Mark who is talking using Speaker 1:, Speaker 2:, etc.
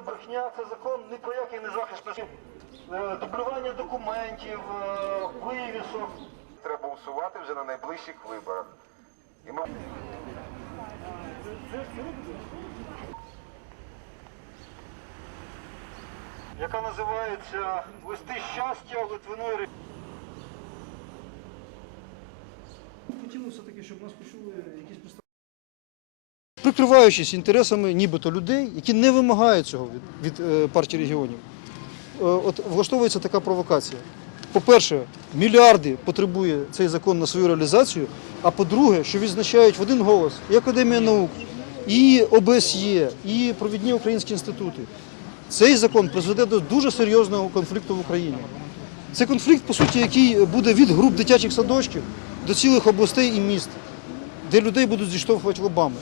Speaker 1: брехня, це закон ні про який не захист на Е, дублювання документів, е, вивісок.
Speaker 2: Треба усувати вже на найближчих виборах. І ми
Speaker 1: яка називається Листи щастя Литвиної Ре-
Speaker 3: Хотіли все-таки, щоб нас почули.
Speaker 4: Прикриваючись інтересами нібито людей, які не вимагають цього від, від е, партії регіонів. Е, от влаштовується така провокація. По-перше, мільярди потребує цей закон на свою реалізацію. А по-друге, що відзначають в один голос і Академія наук, і ОБСЄ, і провідні українські інститути. Цей закон призведе до дуже серйозного конфлікту в Україні. Це конфлікт, по суті, який буде від груп дитячих садочків до цілих областей і міст, де людей будуть зіштовхувати лобами.